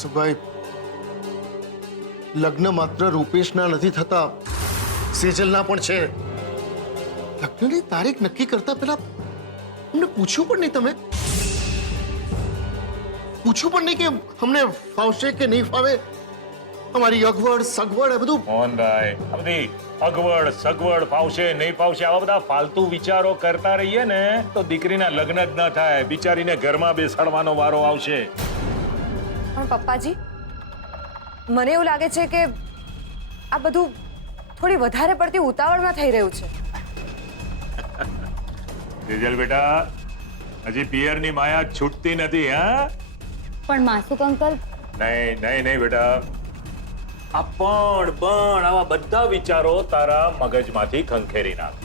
સુભાઈ, લગ્ન માત્ર રૂપેશના નથી થતા, સેજલના પણ છે. લગ્નની તારીખ નક્કી કરતા પહેલા અમને પૂછ્યું પણ નહીં. તમે પૂછ્યું પણ નહીં કે અમને ફાવશે કે નહીં ફાવે. અમારી અગવડ સગવડ એ બધું. મોહનભાઈ, આ બધી અગવડ સગવડ, ફાવશે નહીં ફાવશે, આવા બધા ફાલતુ વિચારો કરતા રહીએ ને તો દીકરીના લગ્ન જ ન થાય. બિચારીને ઘરમાં બેસાડવાનો વારો આવશે. પણ પપ્પાજી, મને એવું લાગે છે કે આ બધું થોડી વધારે પડતી ઉતાવળમાં થઈ રહ્યું છે. સેજલ બેટા, હજી પિયરની માયા છૂટતી નથી. હા, પણ માસુક અંકલ, નહીં નહીં નહીં બેટા, આ પણ આવા બધા વિચારો તારા મગજમાંથી ખંખેરી નાખ.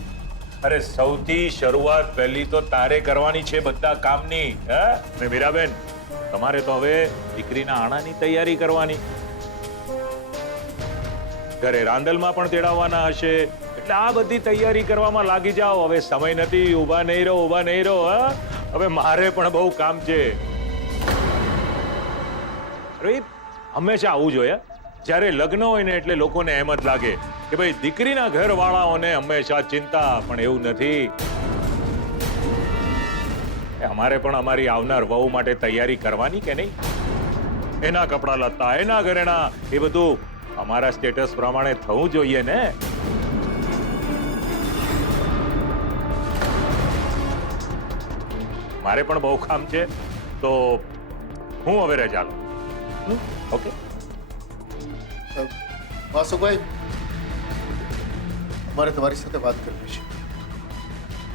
અરે સૌથી શરૂઆત પહેલી તો તારે કરવાની છે બધા કામની. હા ને મીરાબેન, તમારે તો હવે દીકરીના આણાની તૈયારી કરવાની. ઘરે રાંદલમાં પણ તેડાવવાના હશે, એટલે આ બધી તૈયારી કરવામાં લાગી જાઓ. હવે સમય નથી, ઊભા નહીં રહો. હા, હવે મારે પણ બહુ કામ છે. અરે હંમેશા આવું જોઈએ. જ્યારે લગ્ન હોય ને એટલે લોકોને એમ જ લાગે કે ભાઈ દીકરીના ઘરવાળાઓને હંમેશા ચિંતા, પણ એવું નથી. અમારે પણ અમારી આવનાર વહુ માટે તૈયારી કરવાની કે નહીં? એના કપડા લત્તા, એના ઘરેણા, એ બધું અમારા સ્ટેટસ પ્રમાણે થવું જોઈએ ને. મારે પણ બહુ કામ છે, તો હું હવે રજા લઉં. ઓકે વાસુભાઈ, મારે તમારી સાથે વાત કરવી છે.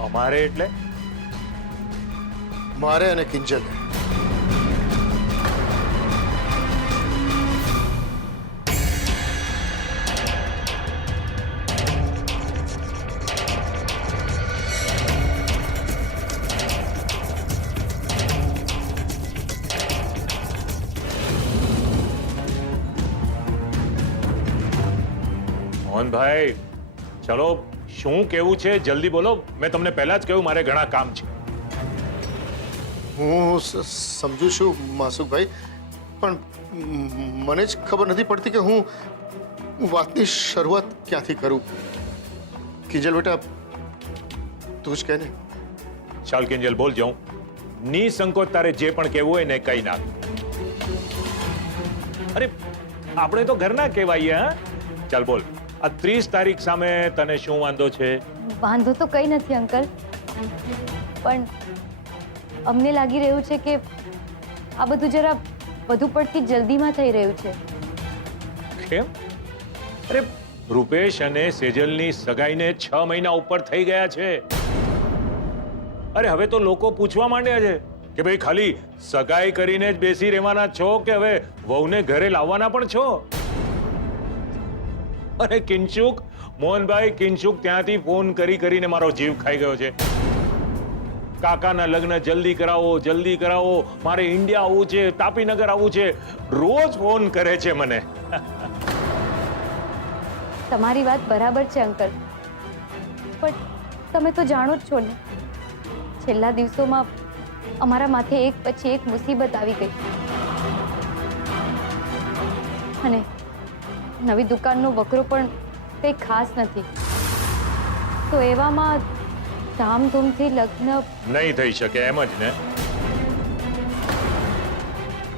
અમારે એટલે? મારે અને કિંજલ. મોહનભાઈ, ચલો, શું કેવું છે જલ્દી બોલો. મેં તમને પહેલા જ કહ્યું મારે ઘણા કામ છે. હું સમજુ છું માસુકભાઈ, પણ મને જ ખબર નથી પડતી કે હું વાતની શરૂઆત ક્યાંથી કરું. કિંજલ બેટા, તું જ કહે ને. ચાલ કિંજલ, બોલ જાઉં. નિસંકોચ તારે જે પણ કહેવું હોય ને કહી નાખ. અરે આપણે તો ઘરના કહેવાઈએ. હા, ચાલ બોલ. આ 30 તારીખ સામે તને શું વાંધો છે? વાંધો તો કઈ નથી અંકલ, પણ અમને લાગી રહ્યું છે કે આ બધું જરા વધુ પડતી જલ્દીમાં થઈ રહ્યું છે. કેમ? અરે રૂપેશ અને સેજલની સગાઈને 6 મહિના ઉપર થઈ ગયા છે. અરે હવે તો લોકો પૂછવા માંડ્યા છે કે ભાઈ ખાલી સગાઈ કરીને જ બેસી રહેવાના છો કે હવે વહુને ઘરે લાવવાના પણ છો? અરે કિંશુક, મોહનભાઈ, કિંશુક ત્યાંથી ફોન કરીને મારો જીવ ખાઈ ગયો છે. કાકાના લગ્ન જલ્દી કરાવો, મારે ઇન્ડિયા આવવું છે, તાપીનગર આવવું છે, રોજ ફોન કરે છે મને. તમારી વાત બરાબર છે અંકલ, પણ તમે તો જાણો જ છો ને, છેલ્લા દિવસોમાં અમારા માથે એક પછી એક મુસીબત આવી ગઈ અને નવી દુકાનનો વકરો પણ કંઈ ખાસ નથી. તો એવામાં ધામધૂમથી લગ્ન નહીં થઈ શકે એમ જ ને?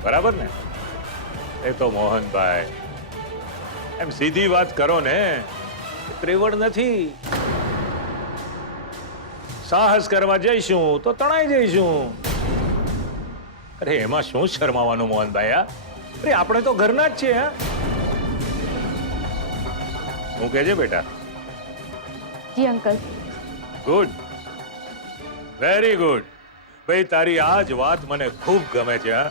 બરાબર ને? એ તો મોહનભાઈ, એમ સીધી વાત કરો ને, ત્રેવડ નથી. સાહસ કરવા જઈશું તો તણાઈ જઈશું. અરે એમાં શું શરમાવાનું મોહનભાઈ? અરે આપણે તો ઘરના જ છે. હા, હું કહેજે બેટા. જી અંકલ. Good, very good. ભાઈ તારી આ જ વાત મને ખૂબ ગમે છે. હા,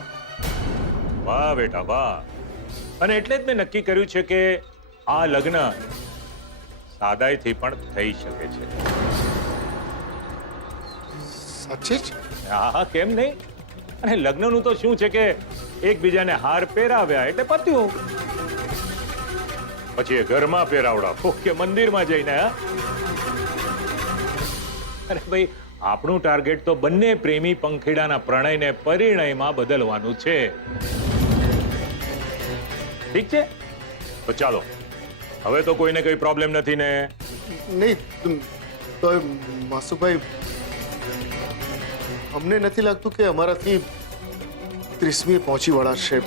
વાહ બેટા વાહ. અને એટલે જ મેં નક્કી કર્યું છે કે આ લગ્ન સાદાઈથી પણ થઈ શકે છે. સાચે જ? હા, કેમ નહીં? અને લગ્નનું તો શું છે કે એકબીજાને હાર પહેરાવ્યા એટલે પત્યું. પછી એ ઘરમાં પહેરાવડા કે મંદિરમાં જઈને. અરે ભાઈ, આપણું ટાર્ગેટ તો બંને પ્રેમી પંખીડાના પ્રણયને પરિણયમાં બદલવાનું છે. ઠીક છે તો ચાલો, હવે તો કોઈને કઈ પ્રોબ્લેમ નથી ને? નહીં તો માસુભાઈ, અમને નથી લાગતું કે અમારાથી 30મી પહોંચી વળાશે.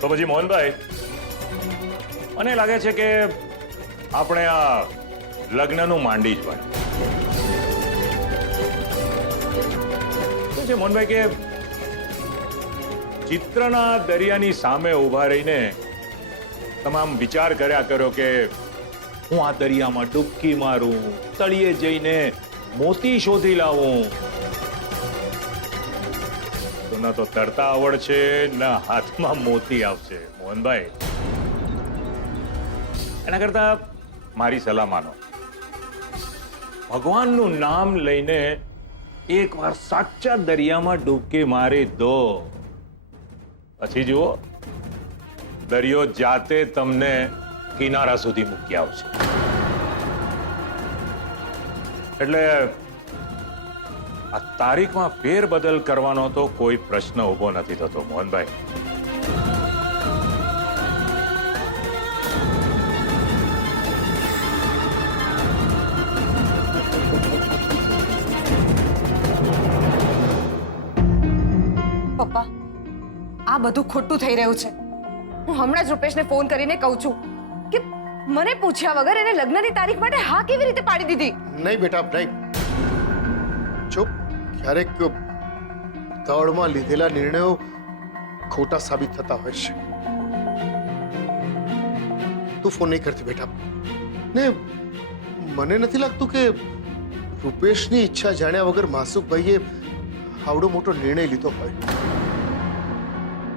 તો પછી મોહનભાઈ, મને લાગે છે કે આપણે આ લગ્નનું માંડી જ હોય. શું છે મોહનભાઈ કે ચિત્રના દરિયાની સામે ઊભા રહીને તમામ વિચાર કર્યા કરો કે હું આ દરિયામાં ડૂબકી મારું, તળિયે જઈને મોતી શોધી લાવું. તો ન તો તરતા આવડશે, ન હાથમાં મોતી આવશે. મોહનભાઈ, એના કરતા મારી સલાહ માનો. ભગવાનનું નામ લઈને એકવાર સાચા દરિયામાં ડૂબકી મારી દો, પછી જુઓ દરિયો જાતે તમને કિનારા સુધી મૂકી આવશે. એટલે આ તારીખમાં ફેરબદલ કરવાનો તો કોઈ પ્રશ્ન ઉભો નથી થતો મોહનભાઈ. પપ્પા, આ બધું ખોટું થઈ રહ્યું છે. હું હમણાં જ રૂપેશને ફોન કરીને કહું છું કે મને પૂછ્યા વગર એને લગ્નની તારીખ માટે હા કેવી રીતે પાડી દીધી. નહીં બેટા, નહીં. જો ક્યારેક દોડમાં લીધેલા નિર્ણયો ખોટા સાબિત થતા હોય છે. તું ફોન નહીં કરતી બેટા. ને મને નથી લાગતું કે રૂપેશની ઈચ્છા જાણ્યા વગર માસુકભાઈએ આવડો મોટો નિર્ણય લીધો હોય.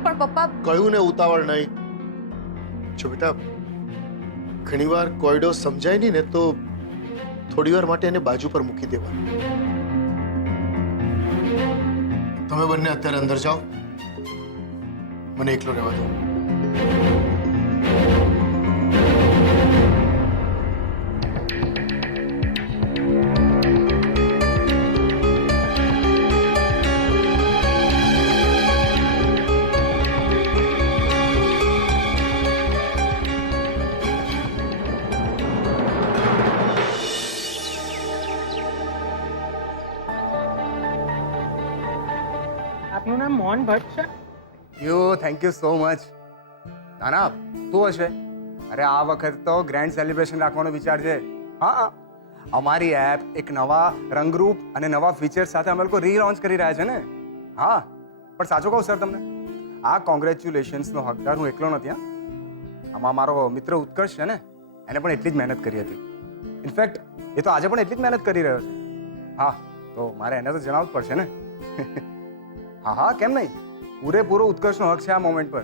પણ પપ્પા, કહ્યું ને ઉતાવળ નહીં. જો બેટા, ઘણીવાર કોયડો સમજાય નહીં ને તો થોડી વાર માટે એને બાજુ પર મૂકી દેવાનું. તમે બંને અત્યારે અંદર જાઓ, મને એકલો રહેવા દો. આપનું નામ મોહન ભટ્ટ છે? Thank you so much. ના ના, તું હશે. અરે આ વખત તો ગ્રેન્ડ સેલિબ્રેશન રાખવાનો વિચાર છે. હા, અમારી એપ એક નવા રંગરૂપ અને નવા ફીચર્સ સાથે અમે લોકો રીલોન્ચ કરી રહ્યા છે ને. હા, પણ સાચું કહું સર તમને, આ કોંગ્રેચ્યુલેશન્સનો હકદાર હું એકલો નથી. આમાં મારો મિત્ર ઉત્કર્ષ છે ને, એને પણ એટલી જ મહેનત કરી હતી. ઇનફેક્ટ એ તો આજે પણ એટલી જ મહેનત કરી રહ્યો છે. હા, તો મારે એને તો જણાવવું જ પડશે ને. હા હા, કેમ નહીં, પૂરેપૂરો ઉત્કર્ષનો હક છે આ મોમેન્ટ પર.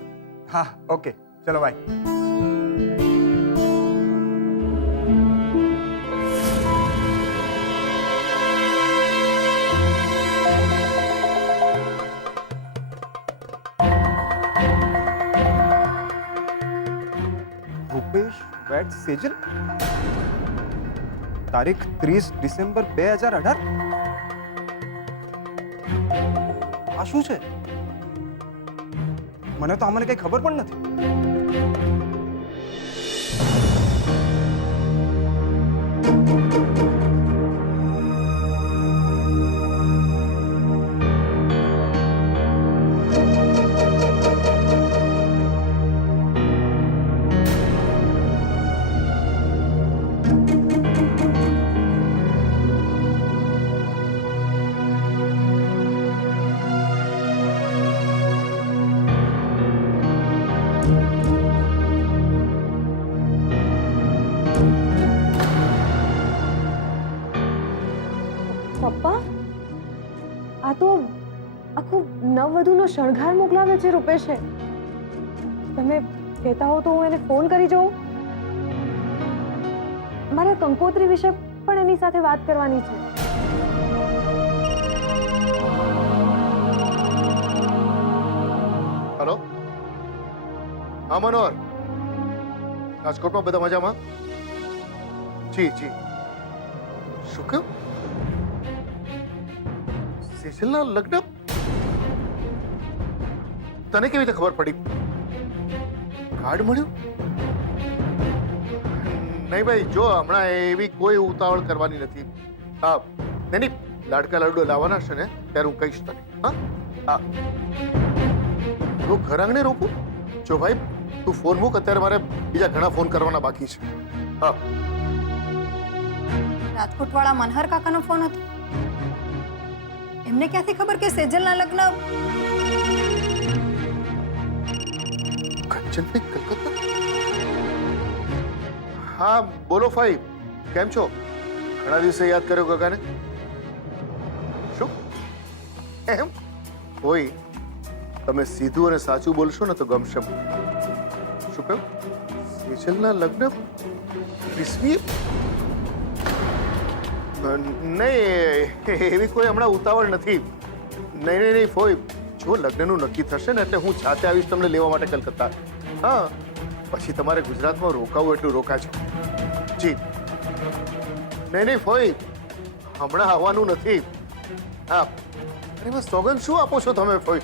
હા, ઓકે, ચલો બાય. રૂપેશ વેટ સેજલ, તારીખ 30 ડિસેમ્બર 2018. આ શું છે? મને તો આમાં કઈ ખબર પણ નથી. પપ્પા, આ તો આખું નવવધુનો શણગાર મોકલાવ્યો છે રૂપેશે. તમે કહેતા હો તો હું એને ફોન કરી જોઉં. મારે કંકોત્રી વિશે પણ એની સાથે વાત કરવાની છે. હેલો, હા મનોહર, રાજકોટમાં બધા મજામાં? જી જી. શું કહ્યું? સેજલના લગ્ન? તને કેવી રીતે ખબર પડી? કાર્ડ મળ્યું? નહીં ભાઈ, જો હમણાં એવી કોઈ ઉતાવળ કરવાની નથી. હા, નહીં લાડકા લાડુ લાવવાના છે ને ત્યારે હું કહીશ તને. હા, તો ઘર આંગણે રોકું? જો ભાઈ તું ફોન મૂક, અત્યારે મારે બીજા ઘણા ફોન કરવાના બાકી છે. હા, રાજકોટ વાળા મનહર કાકાનો ફોન હતો. એમને ક્યાંથી ખબર કે સેજલના લગ્ન? કંચનભાઈ કલકત્તા? હા બોલો ભાઈ, કેમ છો? ઘણા દિવસે યાદ કર્યો કાકાને. શું એમ? હોય તમે સીધું અને સાચું બોલશો ને તો ગમશે. શું કહ્યું? સેજલના લગ્ન 20મી? નહીં, એવી કોઈ હમણાં ઉતાવળ નથી. નહીં ફોઈ, જો લગ્નનું નક્કી થશે ને એટલે હું જાતે આવીશ તમને લેવા માટે કલકત્તા. હા, પછી તમારે ગુજરાતમાં રોકાવું એટલું રોકાજો. જી નહીં ફોઈ, હમણાં આવવાનું નથી. હા, અરે બસ સોગંદ શું આપો છો તમે ફોઈ?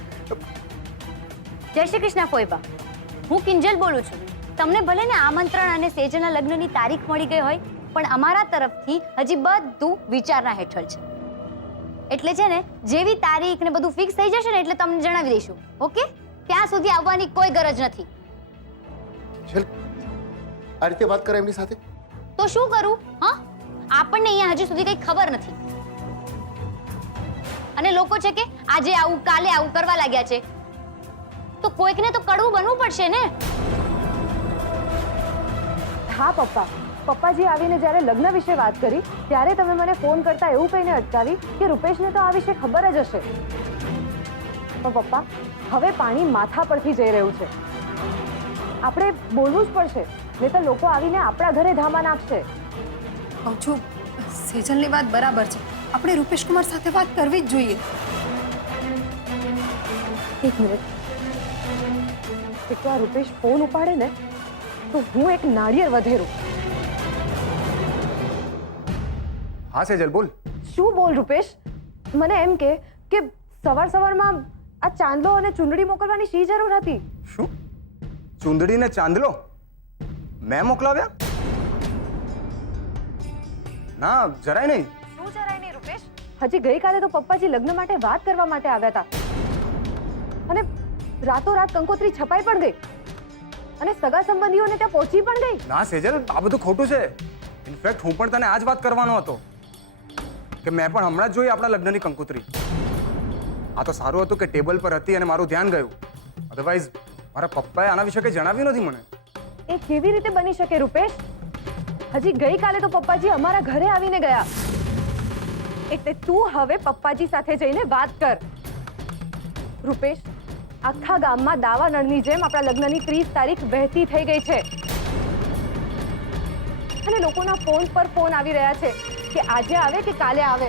જય શ્રી કૃષ્ણ ફોઈબા, હું કિંજલ બોલું છું. તમને ભલે ને આમંત્રણ અને સેજલના લગ્નની તારીખ મળી ગઈ હોય, પણ અમારા તરફથી હજી બધું વિચારણા હેઠળ છે. એટલે છે ને જેવી તારીખ ને બધું ફિક્સ થઈ જશે ને એટલે તમને જણાવી દઈશું. ઓકે? ત્યાં સુધી આવવાની કોઈ ગરજ નથી. ચલ, આ રીતે વાત કરે એમની સાથે. તો શું કરું? હા, આપણને અહીંયા હજી સુધી કઈ ખબર નથી અને લોકો છે કે આજે આવું કાલે આવું કરવા લાગ્યા છે, તો કોઈકને તો કડવું બનવું પડશે ને. હા પપ્પા, પપ્પાજી આવીને જ્યારે લગ્ન વિશે વાત કરી ત્યારે તમે મને ફોન કરતા એવું કહીને અટકાવી કે રૂપેશને તો આ વિશે ખબર જ હશે. પણ પપ્પા, હવે પાણી માથા પરથી જઈ રહ્યું છે. આપણે બોલવું જ પડશે, નહીં તો લોકો આવીને આપણા ઘરે ધામા નાખશે. કહું છું, સેજલની વાત બરાબર છે. આપણે રૂપેશ કુમાર સાથે વાત કરવી જ જોઈએ. એક મિનિટ, એક તો આ રૂપેશ ફોન ઉપાડે ને તો હું એક નાળિયેર વધેરું. હા સેજલ બોલ. શું બોલ રૂપેશ? મને એમ કે સવારમાં આ ચાંદલો અને ચૂંદડી મોકલવાની શી જરૂર હતી? શું? ચુંદડી ને ચાંદલો મેં મોકલાવ્યા? ના, જરાય નહીં. શું જરાય નહીં રૂપેશ? હજી ગઈકાલે તો પપ્પાજી લગ્ન માટે વાત કરવા માટે આવ્યા હતા અને રાતોરાત કંકોત્રી છપાઈ પણ ગઈ અને સગા સંબંધીઓને ત્યાં પહોંચી પણ ગઈ. ના સેજલ, આ બધું ખોટું છે. ઇનફેક્ટ હું પણ તને આ જ વાત કરવાનો હતો કે મેં પણ હમણાં જ જોઈ આપણા લગ્નની કંકોત્રી. આ તો સારું હતું કે ટેબલ પર હતી અને મારું ધ્યાન ગયું. અધરવાઇઝ મારા પપ્પાએ આના વિશે કંઈ જણાવ્યું નથી મને. એ કેવી રીતે બની શકે રૂપેશ? હજી ગઈકાલે તો પપ્પાજી અમારા ઘરે આવીને ગયા. એટલે તું હવે પપ્પાજી સાથે જઈને વાત કર. રૂપેશ, આખા ગામમાં દાવા નળની જેમ આપણા લગ્નની 30 તારીખ વહેતી થઈ ગઈ છે અને લોકોના ફોન પર ફોન આવી રહ્યા છે કે આજે આવે કે કાલે આવે.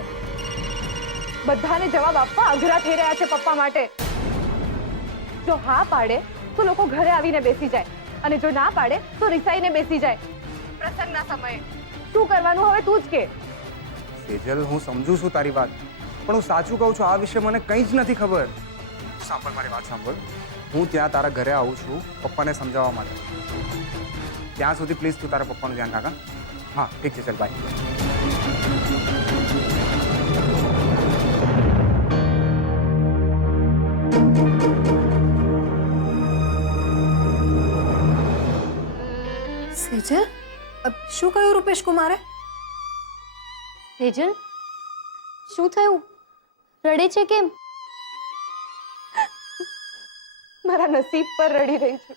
બધાને જવાબ આપવા અઘરા થઈ રહ્યા છે પપ્પા માટે. જો હા પાડે તો લોકો ઘરે આવીને બેસી જાય અને જો ના પાડે તો રિસાઈને બેસી જાય. પ્રસંગના સમયે શું કરવાનું હવે તું જ કે. સેજલ, હું સમજુ છું તારી વાત, પણ હું સાચું કહું છું, આ વિશે મને કંઈ જ નથી ખબર. સાંભળ, મારી વાત સાંભળ. હું ત્યાં તારા ઘરે આવું છું પપ્પાને સમજાવવા માટે. ત્યાં સુધી પ્લીઝ તું તારા પપ્પાનું ધ્યાન રાખ. હા ઠીક છે, ચાલ બાય. સેજલ, શું કહ્યું રૂપેશ કુમારે? સેજલ, શું થયું? રડે છે કેમ? મારા નસીબ પર રડી રહી છું.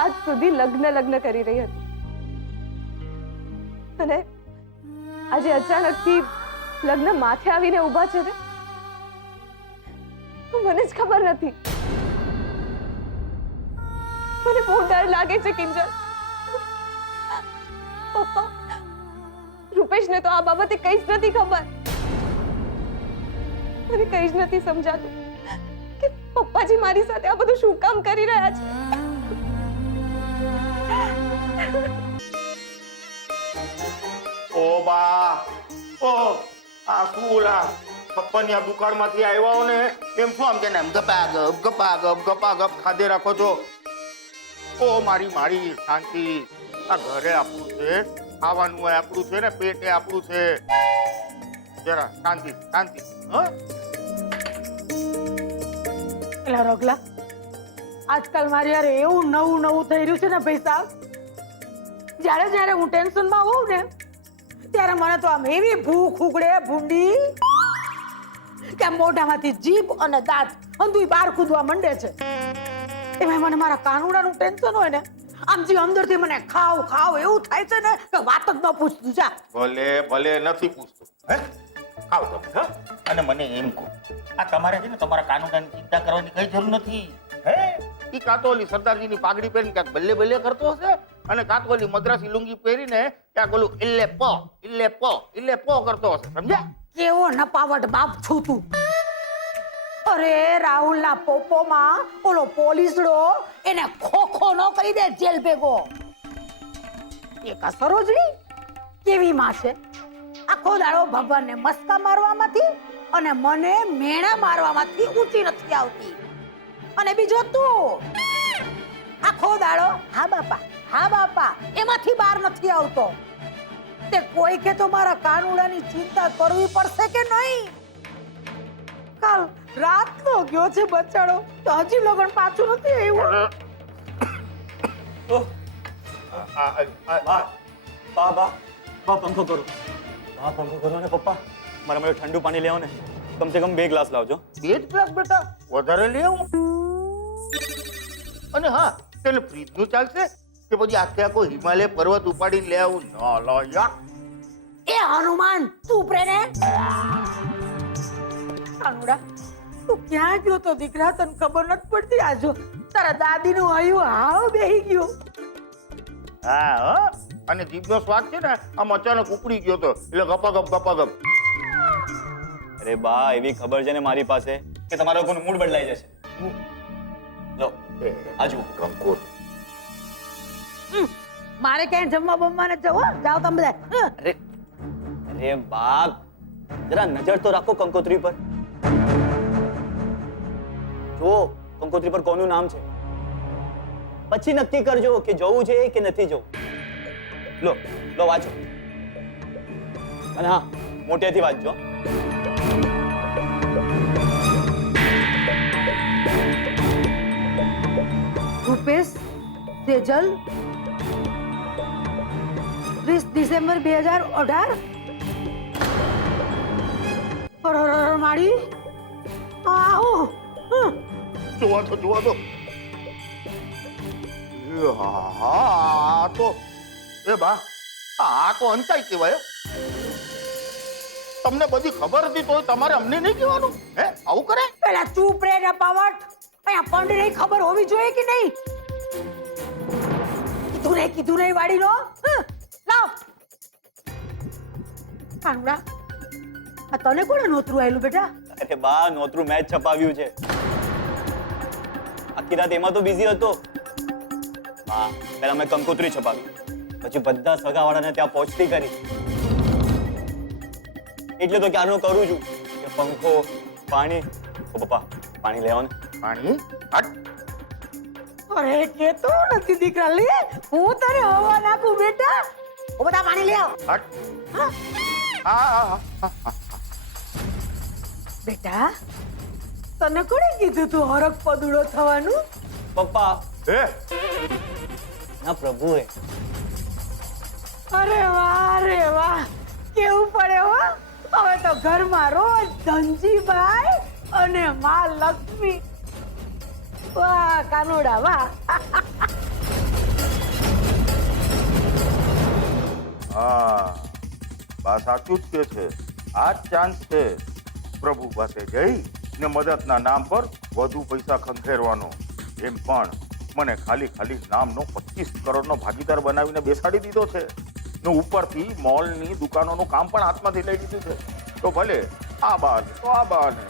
આજ સુધી લગ્ન કરી રહી હતી અને આજે અચાનકથી લગ્ન માથે આવીને ઊભા છે ને, તો મને જ ખબર નથી. મને બહુ ડર લાગે છે કિંજલ. પપ્પા, રૂપેશને તો આ બાબતે કંઈ જ નથી ખબર. મને કંઈ જ નથી સમજાતું કે પપ્પાજી મારી સાથે આ બધું શું કામ કરી રહ્યા છે. ઓ બા, ઓ આ શું ઓલા પપ્પાની આ દુકાળમાંથી આવ્યા હો ને એમ શું આમ કે ને એમ ગપા ગપ ખાધે રાખો છો. ઓ મારી શાંતિ. આ ઘરે આપણું છે, ખાવાનું આપણું છે ને પેટે આપણું છે. જરા શાંતિ શાંતિ. હા એટલે રગલા આજકાલ મારી યાર એવું નવું થઈ રહ્યું છે ને ભાઈ સાહેબ, જ્યારે હું ટેન્શનમાં હોઉં ને ત્યારે મને તો આમ એવી ભૂખ ઉગડે ભૂંડી કે મોઢામાંથી જીભ અને દાંત અંધુય બહાર કૂદવા માંડે છે. એમાં મને મારા કાનુડાનું ટેન્શન હોય ને આમ જે અંદરથી મને ખાવ એવું થાય છે ને કે વાત જ ન પૂછતું. જા ભલે નથી પૂછતું. હે ખાવ તમે. હા અને મને એમ કહો, આ તમારે છે ને તમારા કાનુડાની ચિંતા કરવાની કઈ જરૂર નથી. હે ઈ કાતો ઓલી સરદારજીની પાઘડી પહેરીને ક્યાંક બલ્લે કરતો હશે અને કાતો ઓલી મદ્રાસી લુંગી પહેરીને ક્યાંક ઓલું ઇલ્લે પો કરતો હશે. સમજ્યા? કેવો નપાવટ બાપ છું તું. અરે રાહુલના પોપોમાં ઓલો પોલીસડો એને ખોખો ન કરી દે જેલ ભેગો. એક આ સરોજની કેવી માં છે, આખો દાડો ભગવાનને મસ્કા મારવામાંથી અને મને મેણા મારવામાંથી ઊંચી નથી આવતી. અને બીજો તું આખો દાડો હા બાપા એમાંથી બહાર નથી આવતો. તે કોઈ કે તો મારા કાનુડાની ચિંતા કરવી પડશે કે નહીં? કાલ રાતનો ગયો છે બચાડો તો હજી લગન પાછું નથી આવ્યું. પંખો કરો ને પપ્પા. મારા માટે ઠંડુ પાણી લેવો ને, કમ સે કમ 2 ગ્લાસ લાવજો. 2 ગ્લાસ બેટા વધારે લે આવું. અને હા તને ફ્રીજનું ચાલશે કે પછી આખો હિમાલય પર્વત ઉપાડીને લે આવું? ન લો યા. એ હનુમાન તું પ્રેને કાનુડા તું ક્યાં ગયો તો દીકરા? તને ખબર નથી પડતી? આજો તારા દાદીનું હયું હાવ બેહી ગયું. હા હો. અને જીભનો સ્વાદ છે ને આમ અચાનક ઉપડી ગયો તો એટલે ગપાગપ. અરે બા, એવી ખબર છે ને મારી પાસે કે તમારા લોકોનો મૂડ બદલાઈ જશે. લો આ જુઓ. કંકોર. મારે ક્યાંય જમવા બમવા ને જવો. જાઓ તમે બધા. અરે બાપ, જરા નજર તો રાખો કંકોત્રી પર. જો કંકોત્રી પર કોનું નામ છે, પછી નક્કી કરજો કે જવું છે કે નથી જવું. લો વાંચો. અને હા, મોટેથી વાંચજો. રૂપેશ સેજલ 30 ડિસેમ્બર 2018. મારી આવો. જોવા દો. હા તો એ બા આ તો અંચાઈ કહેવાય. તમને બધી ખબર હતી તો તમારે અમને નહીં કહેવાનું? હે આવું કરે? પેલા ચૂપ રે ને પાવટ. અહીંયા પંડને ખબર હોવી જોઈએ કે નહીં? કીધું નહીં વાડી નો. લાવ કાનુડા, આ તને કોણે નોતરું આવેલું બેટા? અરે બા, નોતરું મેચ છપાવ્યું છે. આખી રાત એમાં તો બિઝી હતો. હા, પહેલા મેં કંકોત્રી છપાવી, પછી બધા સગાવાળાને ત્યાં પહોંચતી કરી. એટલે તો ક્યારનો કરું છું કે પંખો, પાણી. ઓ પપ્પા, પાણી લેવો ને. પાણી? અરે કેતો નથી દીકરા, લે હું તને હવા નાખું બેટા. ઓ બધા પાણી લે આવ. હા બેટા તને કોણે કીધું તું હરખ પદુડો થવાનું? પપ્પા. હે ના પ્રભુએ. અરે વાહ કેવું પડે હો. હવે તો ઘરમાં રોજ ધનજીભાઈ અને માં લક્ષ્મી. વાહ કાનુડા વાહ. હા બા સાચું જ કે છે. આ જ ચાન્સ છે પ્રભુ પાસે જઈ ને મદદના નામ પર વધુ પૈસા ખંખેરવાનો. એમ પણ મને ખાલી નામનો 25 કરોડનો ભાગીદાર બનાવીને બેસાડી દીધો છે ને ઉપરથી મોલની દુકાનોનું કામ પણ હાથમાંથી લઈ લીધું છે. તો ભલે આ બાને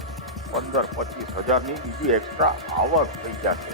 15-25 હજારની બીજી એક્સ્ટ્રા આવક થઈ જશે.